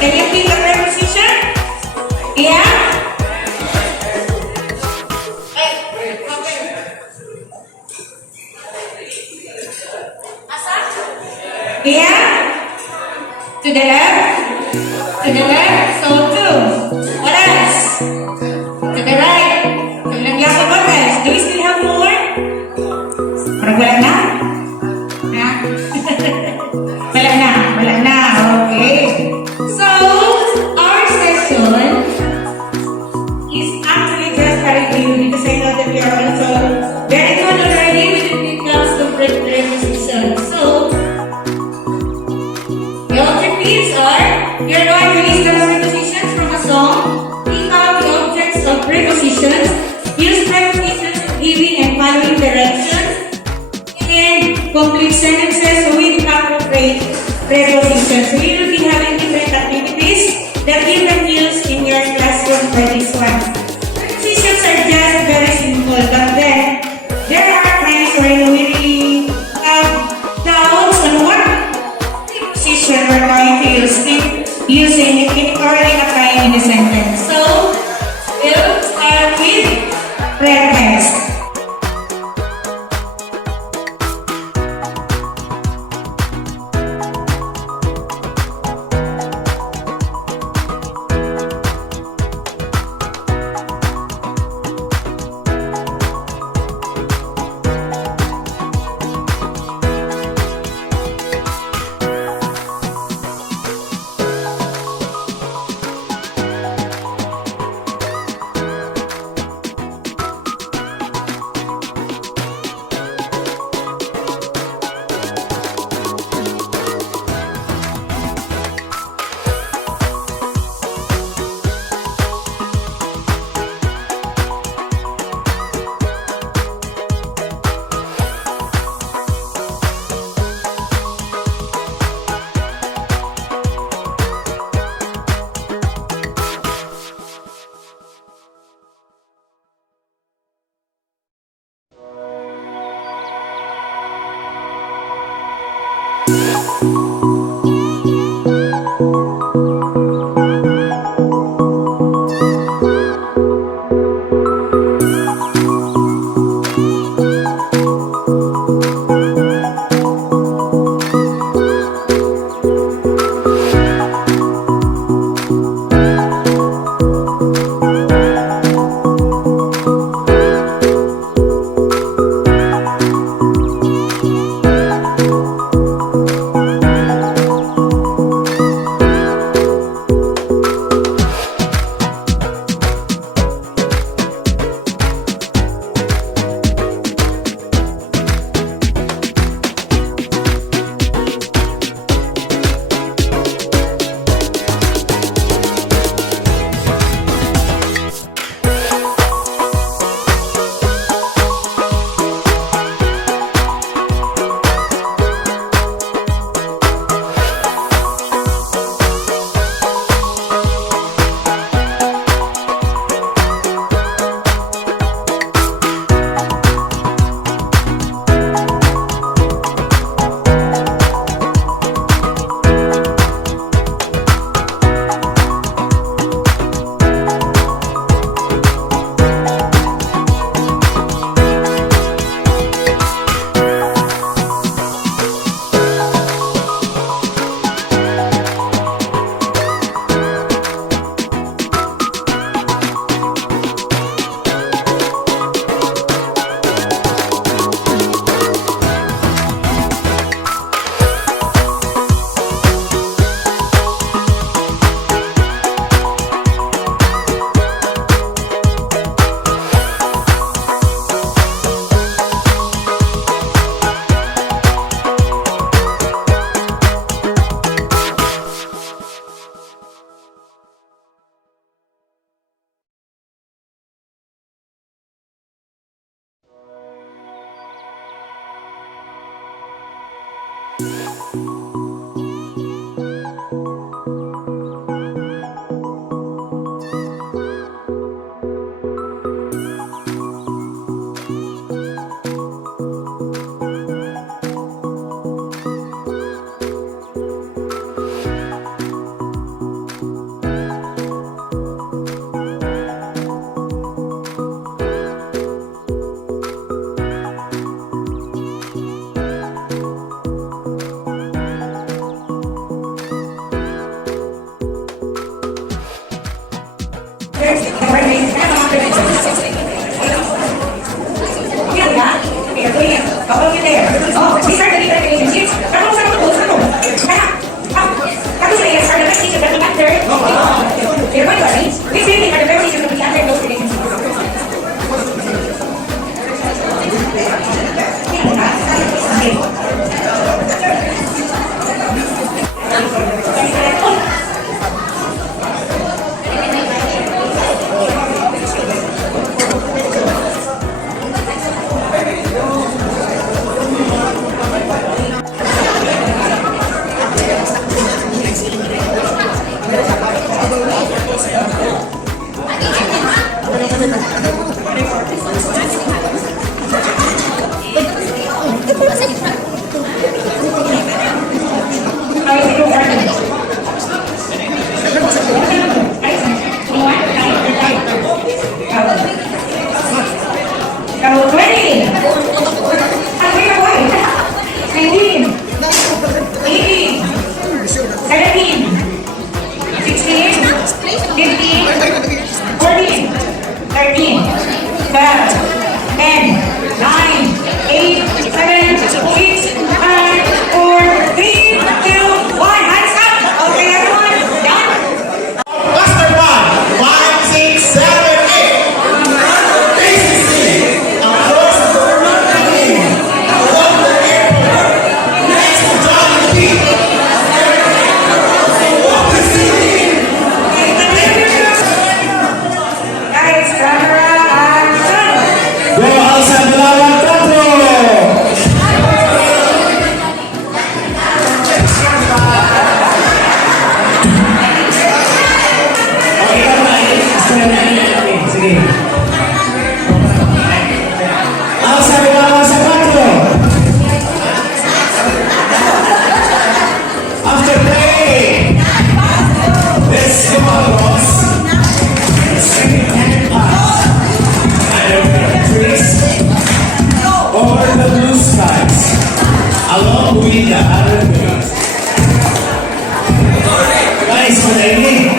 Can you pick a preposition? Yeah? Yeah? To the left? To the left? So two. What else? To the right? What else? Do we still have more? Parang wala na? Ha? Wala na. Okay. So, our session is actually just a review because I know that we are also very good already when it comes to preposition. So, the objectives are, you're going to list the prepositions from a song, pick out the objects of prepositions, use prepositions for giving and following directions, and complete sentences with appropriate prepositions. So you will be having different activities that you can use in your classroom for this one. Prepositions are just very simple, but then there are times where you really have doubts on what preposition we're going to use in using it or in applying in the sentence. So we'll start with preface. Along with the other girls. Guys, for the evening.